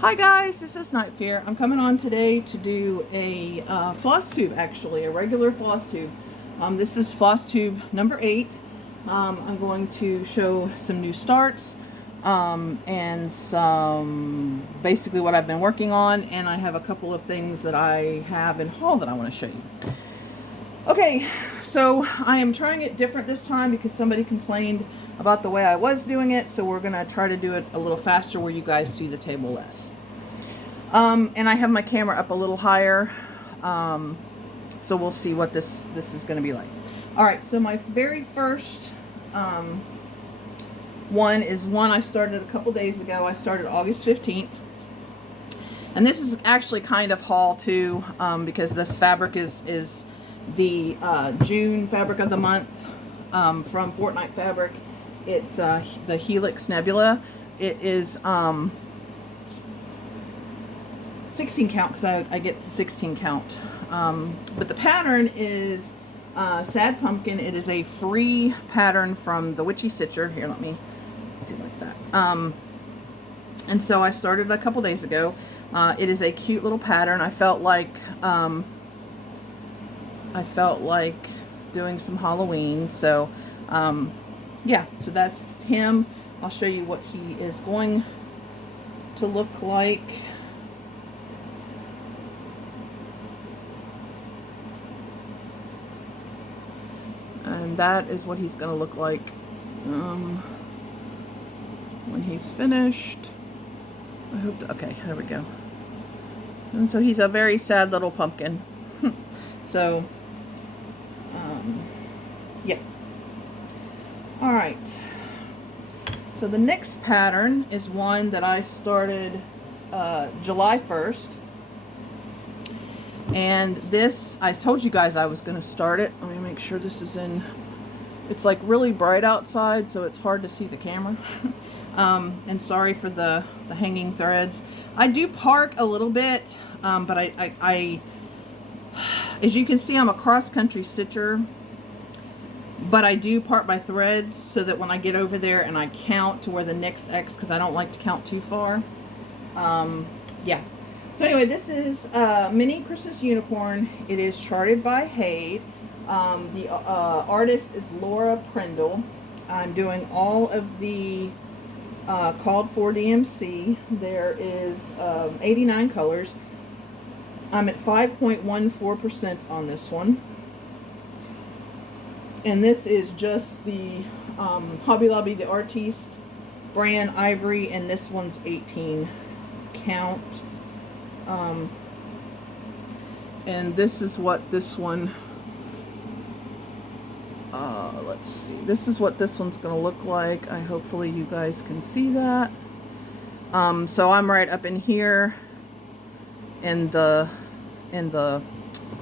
Hi guys, this is Night Fear. I'm coming on today to do a floss tube, actually, a regular floss tube. This is floss tube number 8. I'm going to show some new starts and some basically what I've been working on, and I have a couple of things that I have in haul that I want to show you. Okay, so I am trying it different this time because somebody complained about the way I was doing it, so we're going to try to do it a little faster where you guys see the table less. And I have my camera up a little higher, so we'll see what this is going to be like. Alright, so my very first one is one I started a couple days ago. I started August 15th. And this is actually kind of haul too, because this fabric is the June fabric of the month from Fortnite Fabric. It's the Helix Nebula. It is 16 count because I get the 16 count. But the pattern is Sad Pumpkin. It is a free pattern from the Witchy Stitcher. Here, let me do like that. And so I started a couple days ago. It is a cute little pattern. I felt like doing some Halloween. So yeah, so that's him. I'll show you what he is going to look like. And that is what he's going to look like when he's finished. I hope okay, there we go. And so he's a very sad little pumpkin. So, yeah. Alright. So the next pattern is one that I started July 1st. And this, I told you guys I was going to start it. Let me make sure this is in. It's like really bright outside, so it's hard to see the camera. And sorry for the hanging threads. I do park a little bit, but I as you can see, I'm a cross-country stitcher. But I do part by threads so that when I get over there and I count to where the next X, because I don't like to count too far. Yeah. So anyway, this is Mini Christmas Unicorn. It is charted by Haid. The artist is Laura Prindle. I'm doing all of the called for DMC. There is 89 colors. I'm at 5.14% on this one. And this is just the Hobby Lobby, the Artiste brand Ivory, and this one's 18 count. And this is what this one, let's see, this is what this one's going to look like. Hopefully you guys can see that. So I'm right up in here in the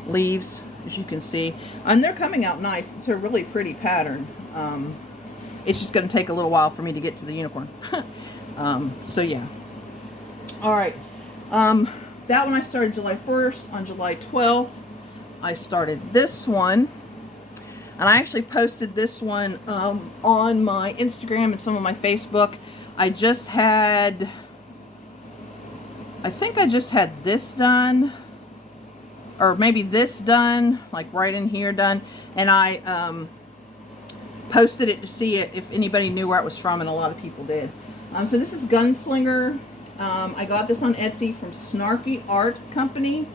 leaves, as you can see, and they're coming out nice. It's a really pretty pattern. It's just going to take a little while for me to get to the unicorn. So yeah. All right. That one I started July 1st. On July 12th, I started this one. And I actually posted this one on my Instagram and some of my Facebook. I think I just had this done. Or maybe this done, like right in here done. And I posted it to see if anybody knew where it was from, and a lot of people did. So this is Gunslinger. I got this on Etsy from Snarky Art Company.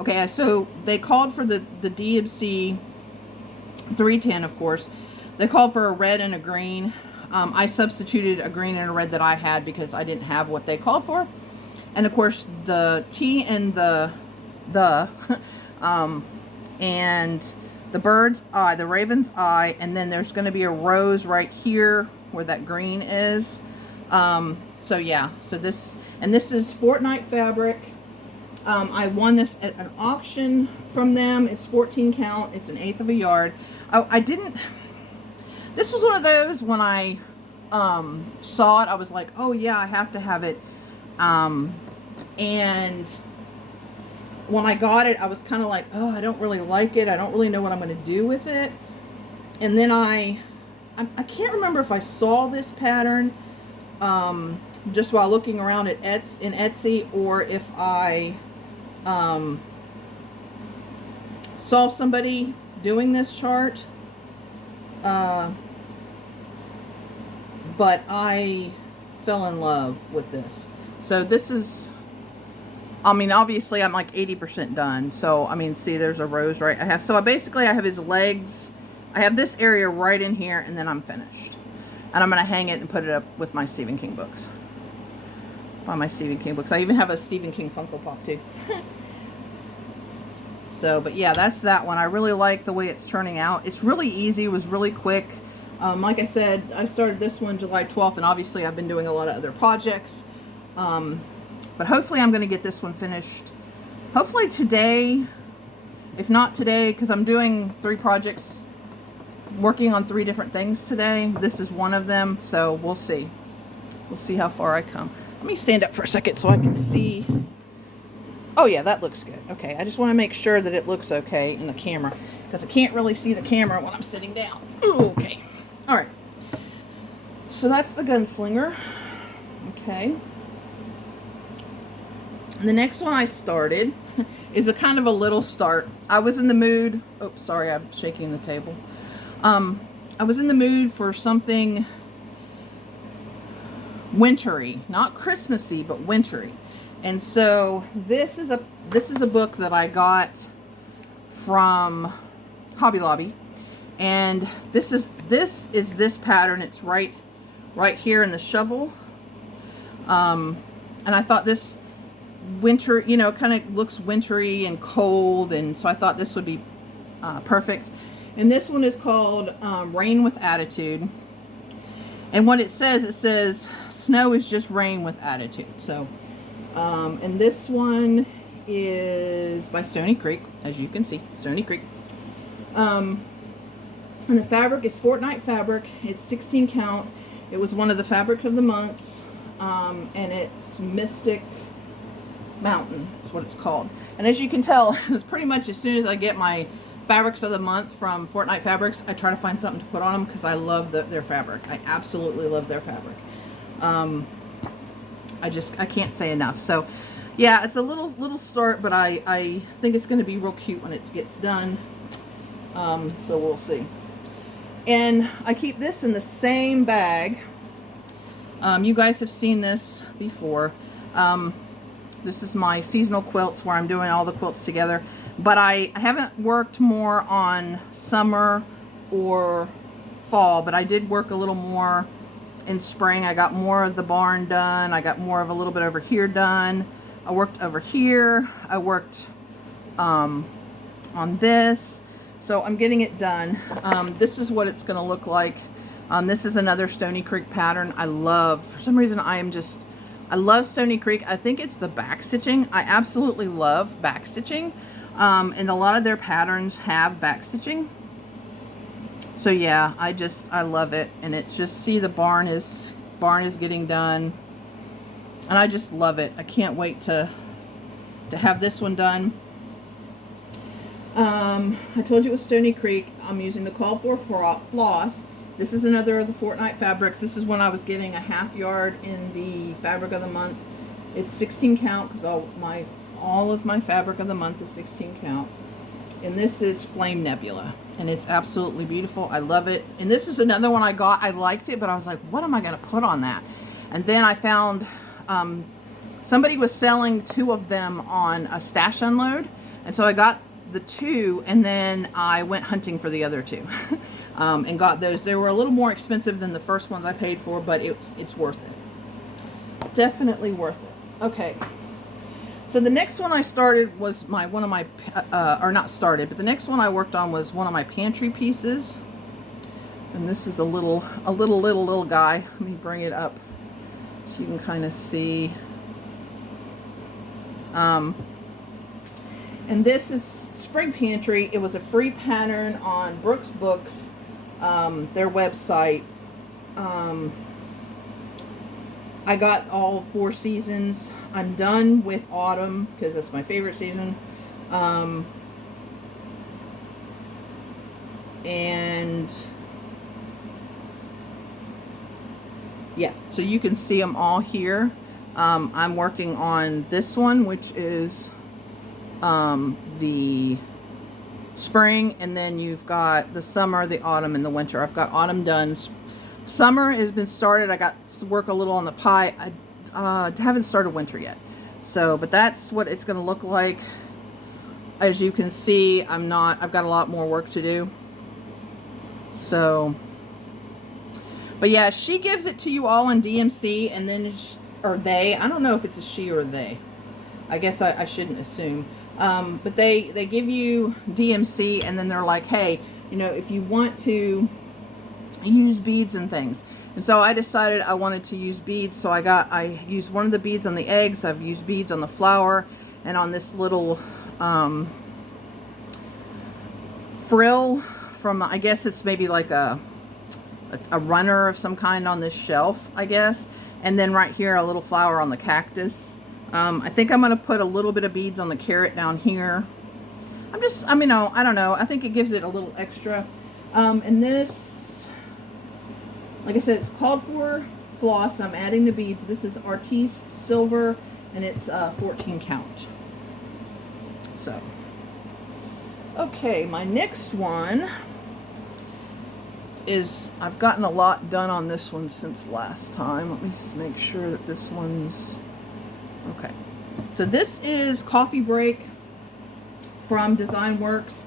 Okay, so they called for the DMC 310, of course. They called for a red and a green. I substituted a green and a red that I had because I didn't have what they called for. And of course the T and the and the bird's eye, the raven's eye, and then there's going to be a rose right here where that green is. So yeah, so this is Fortnite Fabric. I won this at an auction from them. It's 14 count. It's 1/8 of a yard. This was one of those when I saw it, I was like, oh yeah, I have to have it. And when I got it, I was kind of like, oh, I don't really like it. I don't really know what I'm going to do with it. And then I I can't remember if I saw this pattern just while looking around at in Etsy, or if I saw somebody doing this chart. But I fell in love with this. So this is, I mean, obviously I'm like 80% done. So, I mean, see, there's a rose right. I have his legs. I have this area right in here, and then I'm finished. And I'm going to hang it and put it up with my Stephen King books. By my Stephen King books. I even have a Stephen King Funko Pop too. So, but yeah, that's that one. I really like the way it's turning out. It's really easy. It was really quick. Like I said, I started this one July 12th, and obviously I've been doing a lot of other projects. But hopefully I'm going to get this one finished. Hopefully today, if not today, because I'm doing 3 projects, working on 3 different things today. This is one of them, so we'll see. We'll see how far I come. Let me stand up for a second so I can see. Oh yeah, that looks good. Okay, I just want to make sure that it looks okay in the camera, because I can't really see the camera when I'm sitting down. Ooh, okay. All right. So that's the Gunslinger. Okay. And the next one I started is a kind of a little start. I was in the mood. Oh, sorry, I'm shaking the table. I was in the mood for something wintry, not Christmassy, but wintry. And so this is a book that I got from Hobby Lobby, and this is this pattern. It's right here in the shovel. And I thought this winter, you know, kind of looks wintry and cold, and so I thought this would be perfect. And this one is called Rain with Attitude. And what it says snow is just rain with attitude. So, and this one is by Stony Creek, as you can see, Stony Creek. And the fabric is Fortnite fabric. It's 16 count. It was one of the fabrics of the months. And it's Mystic Mountain is what it's called. And as you can tell, it's pretty much as soon as I get my fabrics of the month from Fortnite Fabrics, I try to find something to put on them, because I love their fabric. I absolutely love their fabric. I can't say enough. So yeah, it's a little start, but I think it's going to be real cute when it gets done. So we'll see. And I keep this in the same bag. You guys have seen this before. This is my seasonal quilts, where I'm doing all the quilts together. But I haven't worked more on summer or fall, but I did work a little more in spring. I got more of the barn done. I got more of a little bit over here done. I worked over here. I worked on this. So I'm getting it done. This is what it's going to look like. This is another Stony Creek pattern. For some reason, I love Stony Creek. I think it's the back stitching. I absolutely love back stitching. And a lot of their patterns have back stitching. So yeah, I love it. And it's just, see, the barn is getting done. And I just love it. I can't wait to have this one done. I told you it was Stony Creek. I'm using the Call for Floss. This is another of the Fortnite fabrics. This is when I was getting a half yard in the fabric of the month. It's 16 count, because all of my fabric of the month is 16 count. And this is Flame Nebula, and it's absolutely beautiful. I love it. And this is another one I got. I liked it, but I was like, what am I going to put on that? And then I found somebody was selling 2 of them on a stash unload, and so I got the 2, and then I went hunting for the other 2 and got those. They were a little more expensive than the first ones I paid for, but it's worth it. Definitely worth it. Okay. So the next one I started was the next one I worked on was one of my pantry pieces. And this is a little guy. Let me bring it up so you can kind of see. And this is Spring Pantry. It was a free pattern on Brooks Books, their website. I got all 4 seasons. I'm done with autumn, because that's my favorite season. And Yeah, so you can see them all here. I'm working on this one, which is the spring, and then you've got the summer, the autumn, and the winter. I've got autumn done. Summer has been started. I got to work a little on the pie. I haven't started winter yet. So, but that's what it's going to look like. As you can see, I've got a lot more work to do. So, but yeah, she gives it to you all in DMC, and then, or they, I don't know if it's a she or a they. I guess I shouldn't assume. But they give you DMC, and then they're like, hey, you know, if you want to use beads and things. And so I decided I wanted to use beads, so I used one of the beads on the eggs. I've used beads on the flower, and on this little frill from, I guess it's maybe like a runner of some kind on this shelf, I guess. And then right here, a little flower on the cactus. I think I'm going to put a little bit of beads on the carrot down here. I don't know. I think it gives it a little extra. And this, like I said, it's called for floss. I'm adding the beads. This is Artiste Silver, and it's 14 count. So, okay, my next one is, I've gotten a lot done on this one since last time. Let me make sure that this one's okay. So this is Coffee Break from Design Works.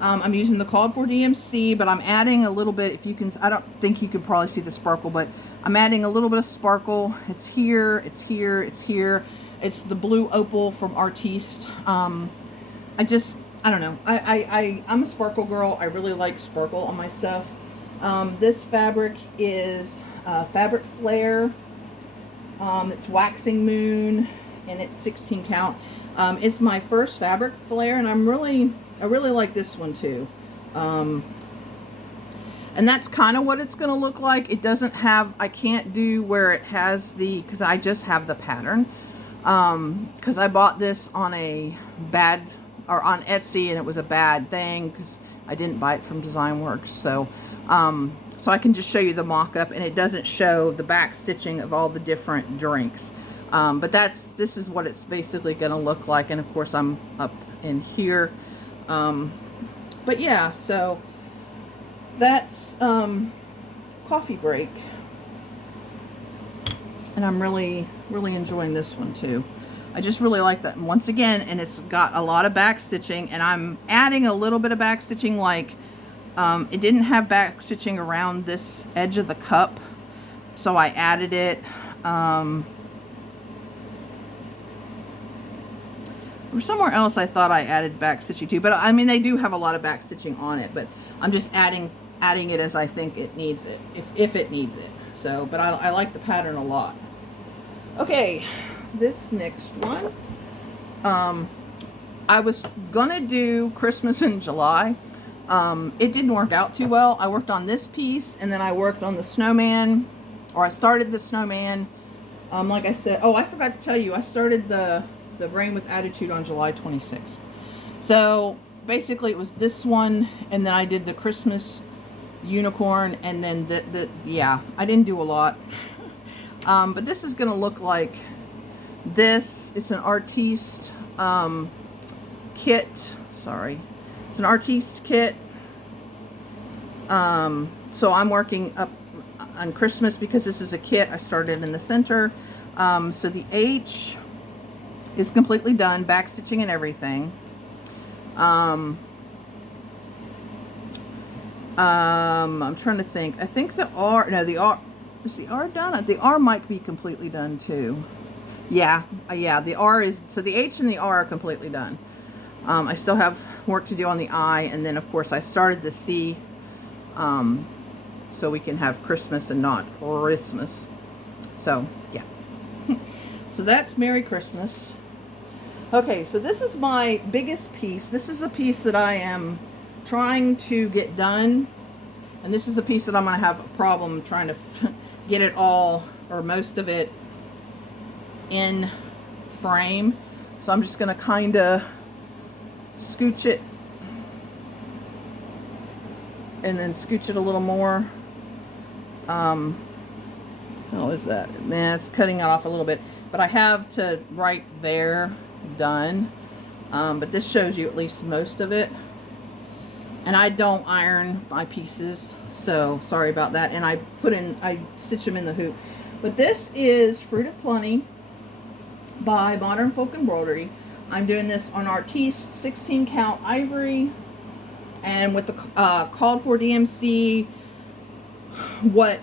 I'm using the called for DMC, but I'm adding a little bit, if you can, I don't think you can probably see the sparkle, but I'm adding a little bit of sparkle. It's here, it's here, it's here. It's the blue opal from Artiste. I don't know. I'm a sparkle girl. I really like sparkle on my stuff. This fabric is Fabric Flare. It's Waxing Moon, and it's 16 count. It's my first Fabric Flare, and I really like this one too. And that's kind of what it's going to look like. It doesn't have, I can't do where it has the, because I just have the pattern. Because I bought this on a bad, or on Etsy, and it was a bad thing because I didn't buy it from Design Works. So, so I can just show you the mock-up, and it doesn't show the back stitching of all the different drinks. But this is what it's basically going to look like. And of course I'm up in here. But yeah, so that's Coffee Break. And I'm really enjoying this one too. I just really like that. And once again, and it's got a lot of back stitching, and I'm adding a little bit of back stitching, like it didn't have back stitching around this edge of the cup, so I added it. Somewhere else I thought I added back stitching too, but I mean, they do have a lot of back stitching on it, but I'm just adding it as I think it needs it, if it needs it. So, but I like the pattern a lot. Okay, this next one, I was gonna do Christmas in July. It didn't work out too well. I worked on this piece, and then I worked on the snowman, or I started the snowman. Like I said, oh, I forgot to tell you, I started the Rain with Attitude on July 26th. So basically it was this one, and then I did the Christmas unicorn, and then yeah, I didn't do a lot. But this is gonna look like this. It's an Artiste kit. Sorry, it's an Artiste kit. So I'm working up on Christmas because this is a kit. I started in the center. So the H is completely done, back stitching and everything. I'm trying to think. I think the R, no, the R, is the R done? The R might be completely done too. Yeah, yeah, the R is, so the H and the R are completely done. I still have work to do on the I, and then of course I started the C, so we can have Christmas and not Christmas. So, yeah. So that's Merry Christmas. Okay, so this is my biggest piece. This is the piece that I am trying to get done. And this is the piece that I'm going to have a problem trying to get it all, or most of it, in frame. So I'm just going to kind of scooch it. And then scooch it a little more. How is that? Man, it's cutting it off a little bit. But I have to right there done. But this shows you at least most of it. And I don't iron my pieces, so sorry about that. And I stitch them in the hoop. But this is Fruit of Plenty by Modern Folk Embroidery. I'm doing this on Artiste 16 count ivory, and with the called for DMC, what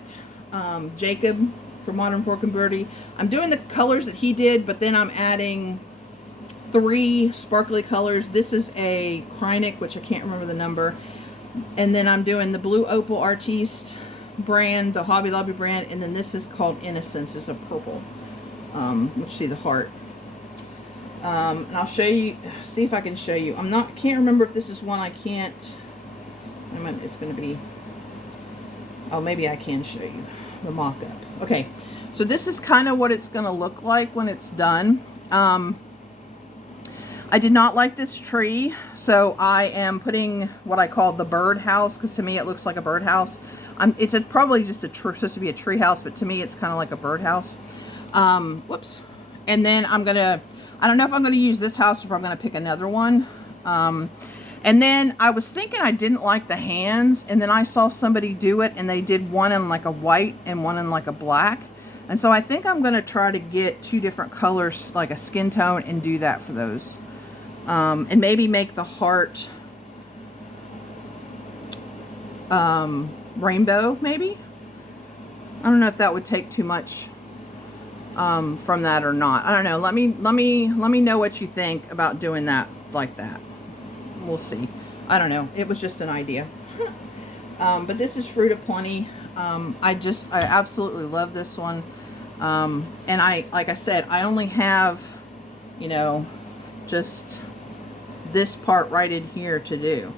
Jacob from Modern Folk Embroidery. I'm doing the colors that he did, but then I'm adding 3 sparkly colors. This is a Krynic, which I can't remember the number. And then I'm doing the Blue Opal Artiste brand, the Hobby Lobby brand, and then this is called Innocence. It's a purple. Which see the heart. And I'll show you, see if I can show you. I can't remember if this is one I can't. It's going to be. Oh, maybe I can show you the mock-up. Okay, so this is kind of what it's going to look like when it's done. I did not like this tree, so I am putting what I call the bird house, because to me it looks like a bird house. It's probably just supposed to be a tree house, but to me it's kind of like a bird house. Whoops. And then I don't know if I'm going to use this house or if I'm going to pick another one. And then I was thinking I didn't like the hands, and then I saw somebody do it, and they did one in like a white and one in like a black. And so I think I'm going to try to get 2 different colors, like a skin tone, and do that for those. And maybe make the heart rainbow, maybe. I don't know if that would take too much from that or not. I don't know. Let me know what you think about doing that like that. We'll see. I don't know. It was just an idea. But this is Fruit of Plenty. I absolutely love this one. And like I said, I only have, you know, just this part right in here to do.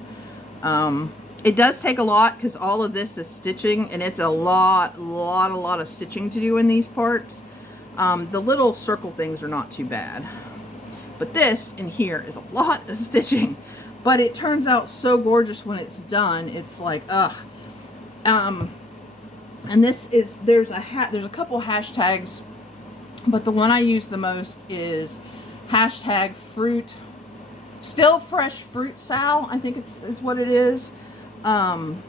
It does take a lot, because all of this is stitching, and it's a lot of stitching to do in these parts. The little circle things are not too bad, but this in here is a lot of stitching, but it turns out so gorgeous when it's done. It's like, ugh. And this is, there's a couple hashtags, but the one I use the most is hashtag fruit, still fresh fruit sal, I think is what it is. And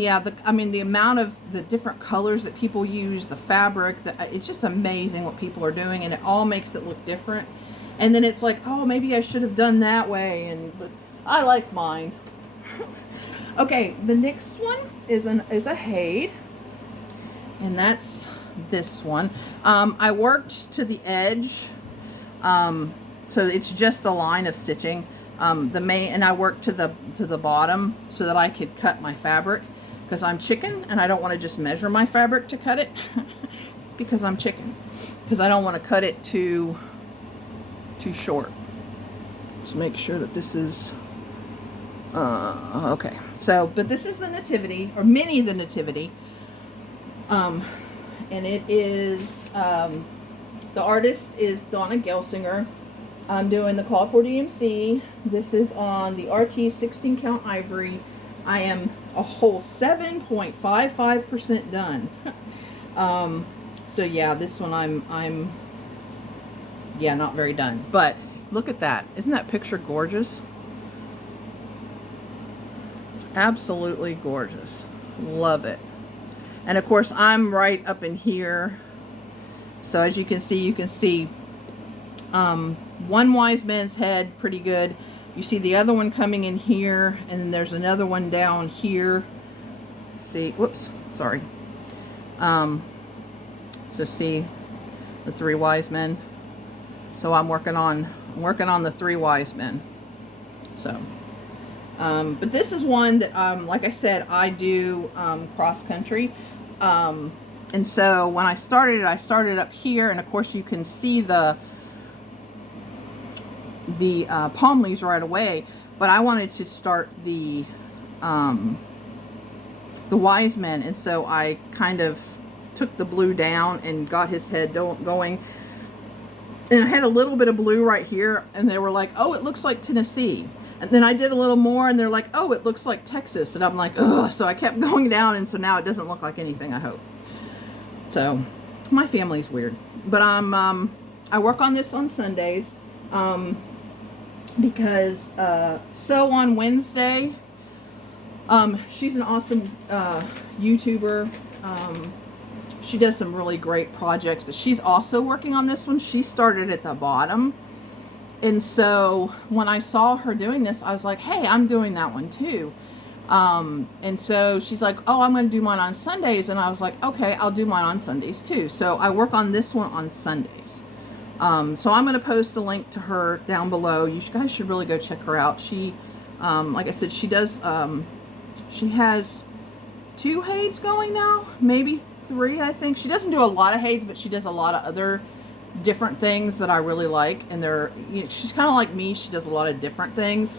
yeah, the amount of the different colors that people use, the fabric, it's just amazing what people are doing, and it all makes it look different. And then it's like, oh, maybe I should have done that way, but I like mine. Okay, the next one is a Haid, and that's this one. I worked to the edge, so it's just a line of stitching. And I worked to the bottom so that I could cut my fabric, because I'm chicken and I don't want to just measure my fabric to cut it because I'm chicken, because I don't want to cut it too short. Just make sure that this is okay. So, but this is the Nativity, or mini the Nativity, and it is the artist is Donna Gunslinger. I'm doing the Call for DMC. This is on the Artiste 16 count ivory. I am a whole 7.55% done. So yeah, this one I'm not very done. But look at that. Isn't that picture gorgeous? It's absolutely gorgeous. Love it. And of course I'm right up in here. So as you can see one wise man's head, pretty good. You see the other one coming in here, and then there's another one down here. See, whoops, sorry. So see the 3 wise men. So I'm working on the 3 wise men. So, but this is one that, like I said, I do cross country. And so when I started up here, and of course you can see the palm leaves right away, but I wanted to start the wise men, and so I kind of took the blue down and got his head going, and I had a little bit of blue right here, and they were like, oh, it looks like Tennessee. And then I did a little more, and they're like, oh, it looks like Texas. And I'm like, ugh. So I kept going down, and so now it doesn't look like anything, I hope. So my family's weird, but I work on this on Sundays, because so on Wednesday, she's an awesome YouTuber. She does some really great projects, but she's also working on this one. She started at the bottom, and so when I saw her doing this, I was like, hey, I'm doing that one too. And so she's like, oh, I'm going to do mine on Sundays. And I was like, okay, I'll do mine on Sundays too. So I work on this one on Sundays. So I'm going to post a link to her down below. You guys should really go check her out. She, like I said, she does, she has 2 haids going now, maybe 3, I think. She doesn't do a lot of haids, but she does a lot of other different things that I really like. And they're, you know, she's kind of like me. She does a lot of different things.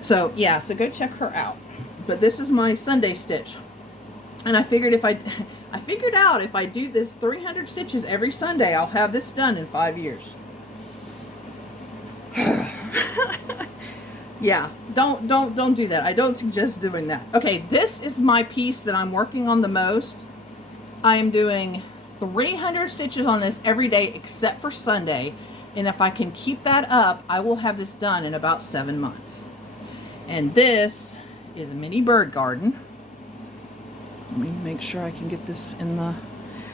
So yeah, so go check her out. But this is my Sunday stitch. And I figured I figured out if I do this 300 stitches every Sunday, I'll have this done in 5 years. Yeah, don't do that. I don't suggest doing that. Okay, this is my piece that I'm working on the most. I am doing 300 stitches on this every day except for Sunday. And if I can keep that up, I will have this done in about 7 months. And this is a mini bird garden. Let me make sure I can get this in the...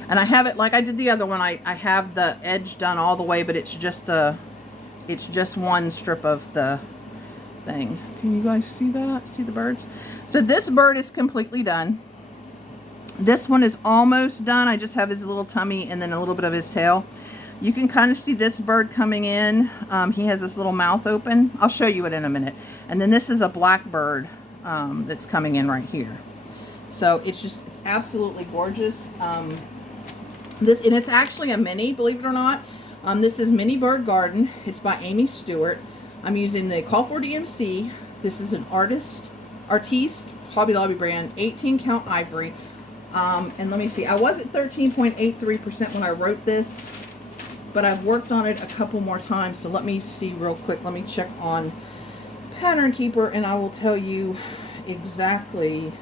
And I have it like I did the other one. I have the edge done all the way, but it's just one strip of the thing. Can you guys see that? See the birds? So this bird is completely done. This one is almost done. I just have his little tummy and then a little bit of his tail. You can kind of see this bird coming in. He has this little mouth open. I'll show you it in a minute. And then this is a black bird that's coming in right here. So it's absolutely gorgeous. And it's actually a mini, believe it or not. This is Mini Bird Garden. It's by Amy Stewart. I'm using the Call for DMC. This is an Artiste Hobby Lobby brand, 18 count ivory. And let me see, I was at 13.83% when I wrote this, but I've worked on it a couple more times. So let me see real quick. Let me check on Pattern Keeper and I will tell you exactly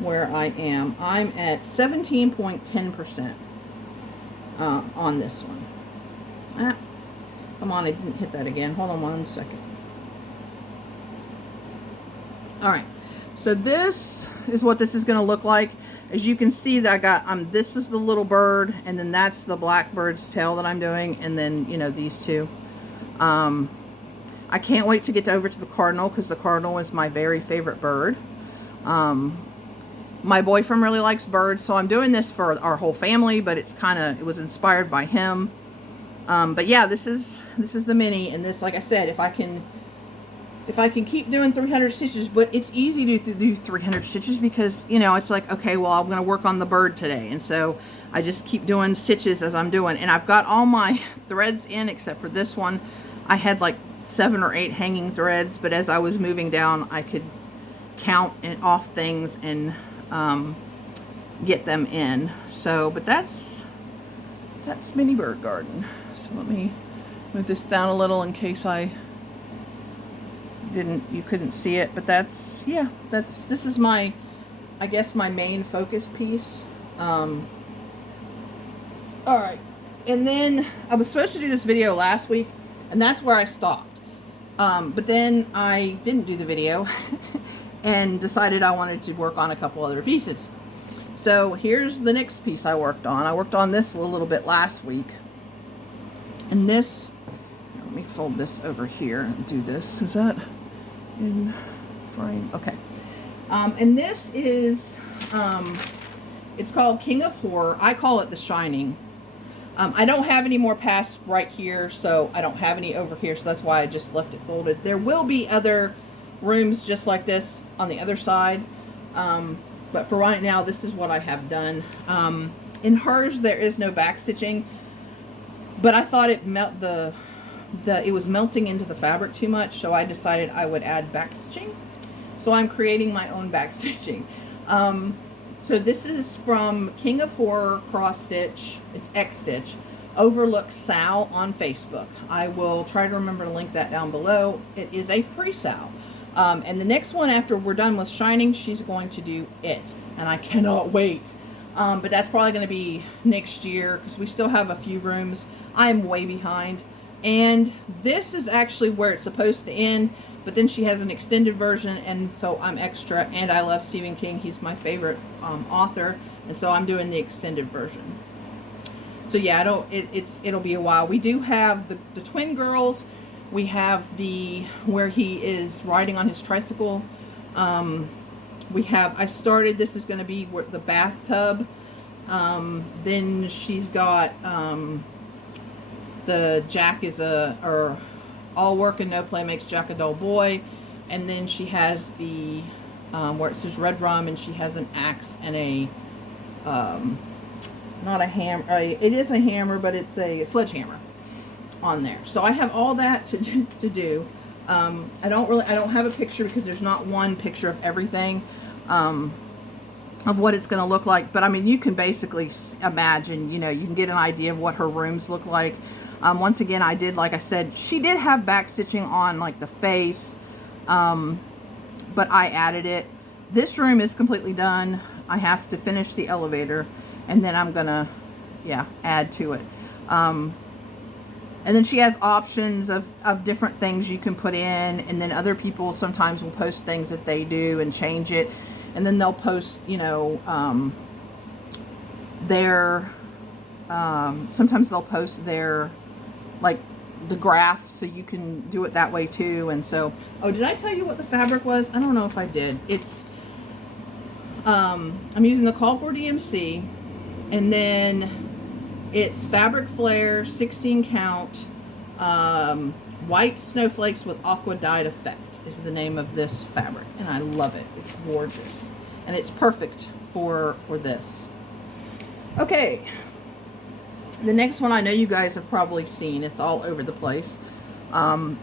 where I am. I'm at 17.10% on this one. Come on, I didn't hit that again. Hold on 1 second. All right, so this is what this is going to look like. As you can see, that I got this is the little bird, and then that's the blackbird's tail that I'm doing, and then, you know, these two. I can't wait to get over to the cardinal, because the cardinal is my very favorite bird. My boyfriend really likes birds, so I'm doing this for our whole family, but it was inspired by him. But yeah, this is the mini, and this, like I said, if I can keep doing 300 stitches, but it's easy to do 300 stitches because, you know, it's like, okay, well, I'm going to work on the bird today. And so I just keep doing stitches as I'm doing. And I've got all my threads in except for this one. I had like 7 or 8 hanging threads, but as I was moving down, I could count off things and get them in. So, but that's Mini Bird Garden. So let me move this down a little in case you couldn't see it, but this is my, I guess, my main focus piece. All right, and then I was supposed to do this video last week, and that's where I stopped. But then I didn't do the video and decided I wanted to work on a couple other pieces. So here's the next piece I worked on. I worked on this a little bit last week, and this, let me fold this over here and do this. Is that in frame? Okay. And this is, it's called King of Horror. I call it The Shining. I don't have any more past right here, so I don't have any over here, so that's why I just left it folded. There will be other rooms just like this on the other side, but for right now, this is what I have done. In hers, there is no back stitching, but I thought it was melting into the fabric too much, so I decided I would add back stitching. So I'm creating my own back stitching. So this is from King of Horror Cross Stitch. It's X Stitch. Overlook Sal on Facebook. I will try to remember to link that down below. It is a free Sal. And the next one after we're done with Shining, she's going to do It. And I cannot wait. But that's probably going to be next year because we still have a few rooms. I'm way behind. And this is actually where it's supposed to end, but then she has an extended version, and so I'm extra, and I love Stephen King. He's my favorite author, and so I'm doing the extended version. So yeah, it'll be a while. We do have the twin girls. We have where he is riding on his tricycle. I started, this is going to be the bathtub. Then she's got the Jack is or all work and no play makes Jack a dull boy. And then she has the where it says red rum, and she has an axe and a not a hammer, it is a hammer, but it's a sledgehammer on there. So I have all that to do. I don't have a picture because there's not one picture of everything of what it's going to look like, but I mean, you can basically imagine, you can get an idea of what her rooms look like. Once again, like I said, she did have back stitching on like the face, but I added it. This room is completely done. I have to finish the elevator, and then I'm gonna add to it. And then she has options of different things you can put in, and then other people sometimes will post things that they do and change it, and then they'll post sometimes they'll post their like the graph, so you can do it that way too. And so, oh, did I tell you what the fabric was? I don't know if I did. It's I'm using the Call for DMC, and then it's Fabric Flare 16 count white snowflakes with aqua dyed effect is the name of this fabric, and I love it. It's gorgeous, and it's perfect for this. Okay, the next one I know you guys have probably seen. It's all over the place. I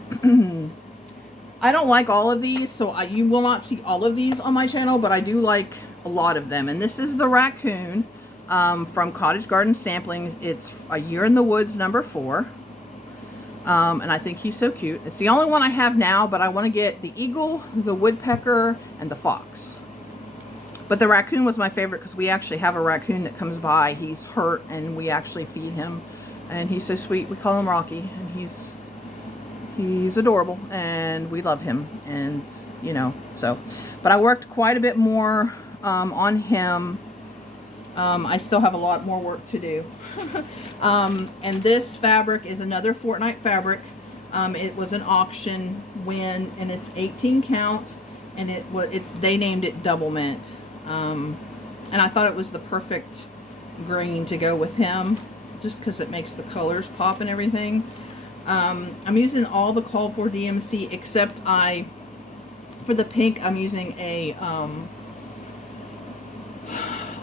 don't like all of these, so you will not see all of these on my channel, but I do like a lot of them. And this is the Raccoon from Cottage Garden Samplings. It's A Year in the Woods #4. And I think he's so cute. It's the only one I have now, but I want to get the eagle, the woodpecker, and the fox. But the raccoon was my favorite because we actually have a raccoon that comes by. He's hurt, and we actually feed him. And he's so sweet. We call him Rocky, and he's adorable, and we love him. And, so. But I worked quite a bit more on him. I still have a lot more work to do. And this fabric is another Fortnite fabric. It was an auction win, and it's 18 count, and they named it Double Mint. And I thought it was the perfect green to go with him, just because it makes the colors pop and everything. I'm using all the Call for DMC, except for the pink, I'm using a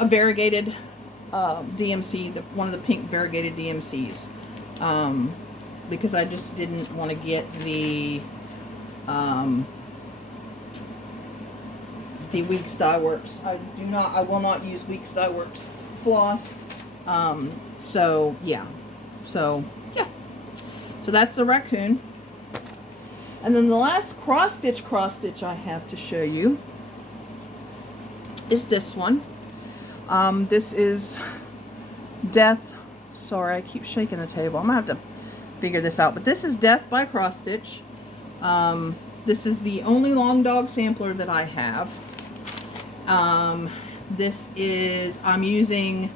variegated DMC, one of the pink variegated DMCs, because I just didn't want to get the Weeks Dye Works. I will not use Weeks Dye Works floss. So that's the raccoon. And then the last cross stitch I have to show you is this one. This is Death. Sorry, I keep shaking the table. I'm gonna have to figure this out. But this is Death by Cross Stitch. This is the only long dog sampler that I have. I'm using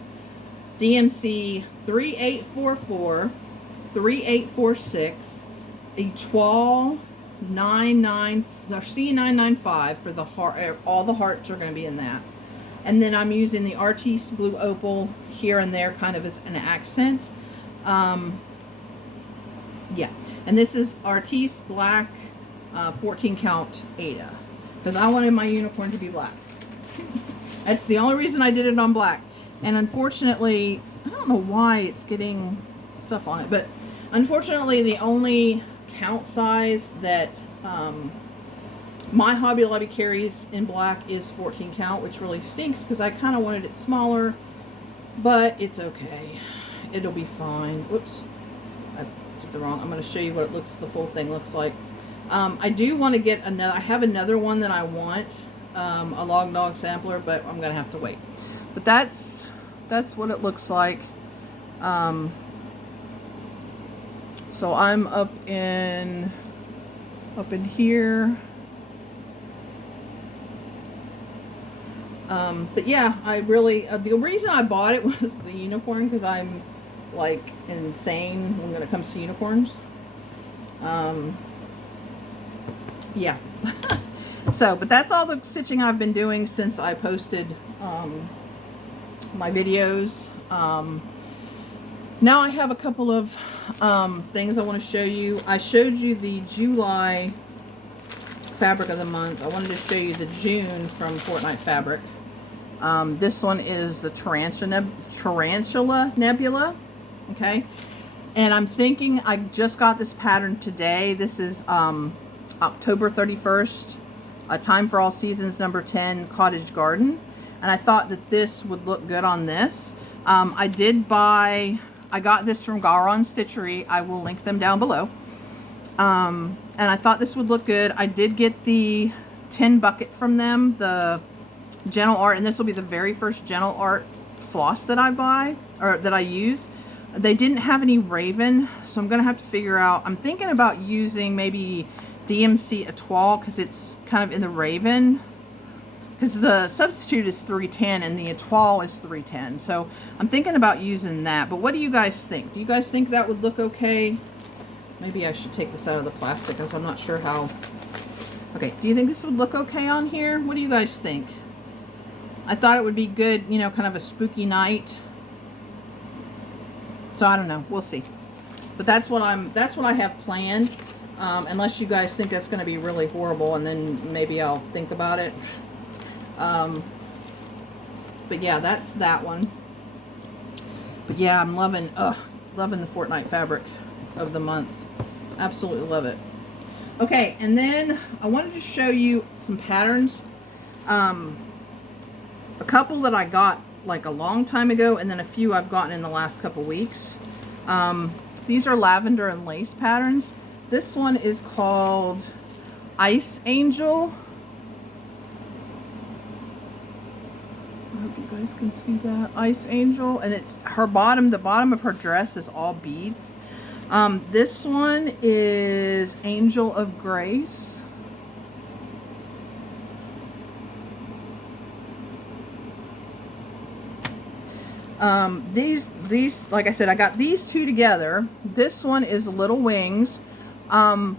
DMC 3844, 3846, a Toile 99 or C995 for the heart. All the hearts are going to be in that. And then I'm using the Artiste Blue Opal here and there, kind of as an accent. And this is Artiste Black 14 count Ada, because I wanted my unicorn to be black. That's the only reason I did it on black. And unfortunately, I don't know why it's getting stuff on it, but unfortunately the only count size that my Hobby Lobby carries in black is 14 count, which really stinks because I kind of wanted it smaller, but it's okay. It'll be fine. Whoops, I did the wrong. I'm going to show you what the full thing looks like. I do want to get another. I have another one that I want, a Long Dog sampler, but I'm going to have to wait. But that's that's what it looks like. So I'm up in here. But yeah, I really, the reason I bought it was the unicorn, because I'm like insane when it comes to unicorns. Yeah. So, but that's all the stitching I've been doing since I posted my videos. Now I have a couple of things I want to show you. I showed you the July fabric of the month. I wanted to show you the June from Fortnite Fabric. This one is the Tarantula Nebula. Okay. And I'm thinking, I just got this pattern today. This is October 31st. Time for All Seasons, number 10, Cottage Garden. And I thought that this would look good on this. I got this from Garon Stitchery. I will link them down below. And I thought this would look good. I did get the 10 bucket from them, the Gentle Art, and this will be the very first Gentle Art floss that I buy, or that I use. They didn't have any Raven, so I'm going to have to figure out. I'm thinking about using maybe DMC Etoile, because it's kind of in the Raven. Because the substitute is 310 and the Etoile is 310. So I'm thinking about using that. But what do you guys think? Do you guys think that would look okay? Maybe I should take this out of the plastic, because I'm not sure how. Okay, do you think this would look okay on here? What do you guys think? I thought it would be good, you know, kind of a spooky night. So I don't know. We'll see. But that's what I have planned. Unless you guys think that's going to be really horrible, and then maybe I'll think about it. But yeah, that's that one. But yeah, I'm loving the Fortnite Fabric of the month. Absolutely love it. Okay, and then I wanted to show you some patterns. A couple that I got like a long time ago, and then a few I've gotten in the last couple weeks. These are lavender and lace patterns. This one is called Ice Angel. I hope you guys can see that. Ice Angel. And it's her bottom, the bottom of her dress is all beads. This one is Angel of Grace. These, like I said, I got these two together. This one is Little Wings. And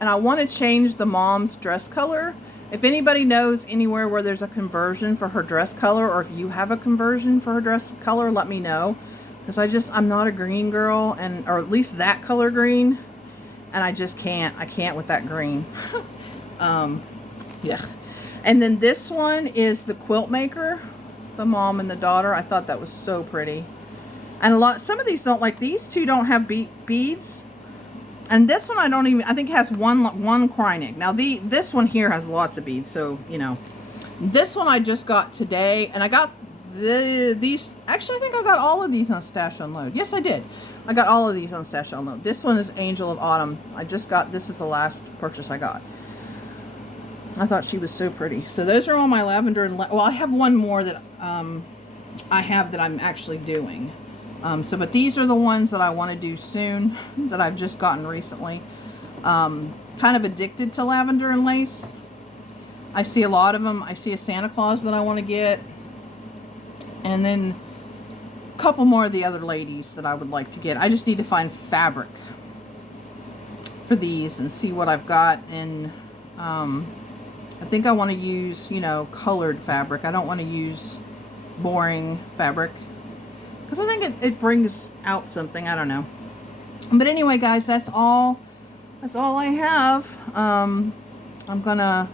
I want to change the mom's dress color. If anybody knows anywhere where there's a conversion for her dress color, or if you have a conversion for her dress color, let me know. Because I'm not a green girl, or at least that color green. And I just can't. I can't with that green. Yeah. And then this one is the Quilt Maker. The mom and the daughter. I thought that was so pretty. And some of these don't, like these two don't have beads. And this one I think has one Krynic. Now this one here has lots of beads, so you know. This one I just got today, and I got these, actually I think I got all of these on Stash Unload. Yes, I did. I got all of these on Stash Unload. This one is Angel of Autumn. This is the last purchase I got. I thought she was so pretty. So those are all my lavender and well, I have one more that I'm actually doing. But these are the ones that I want to do soon, that I've just gotten recently. Kind of addicted to lavender and lace. I see a lot of them. I see a Santa Claus that I want to get. And then a couple more of the other ladies that I would like to get. I just need to find fabric for these and see what I've got. And I think I want to use, you know, colored fabric. I don't want to use boring fabric, because I think it brings out something. I don't know. But anyway, guys, that's all I have. I'm gonna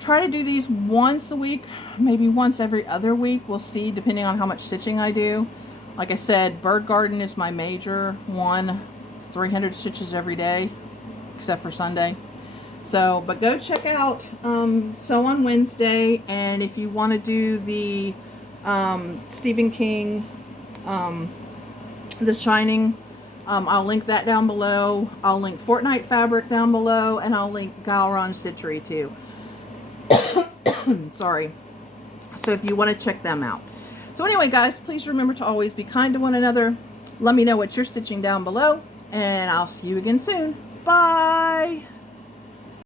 try to do these once a week, maybe once every other week. We'll see, depending on how much stitching I do. Like I said, Bird Garden is my major one. 300 stitches every day, except for Sunday. So, but go check out Sew on Wednesday, and if you want to do the Stephen King, The Shining, I'll link that down below. I'll link Fortnite Fabric down below, and I'll link Garon Stitchery too. Sorry. So if you want to check them out. So anyway, guys, please remember to always be kind to one another. Let me know what you're stitching down below, and I'll see you again soon. Bye!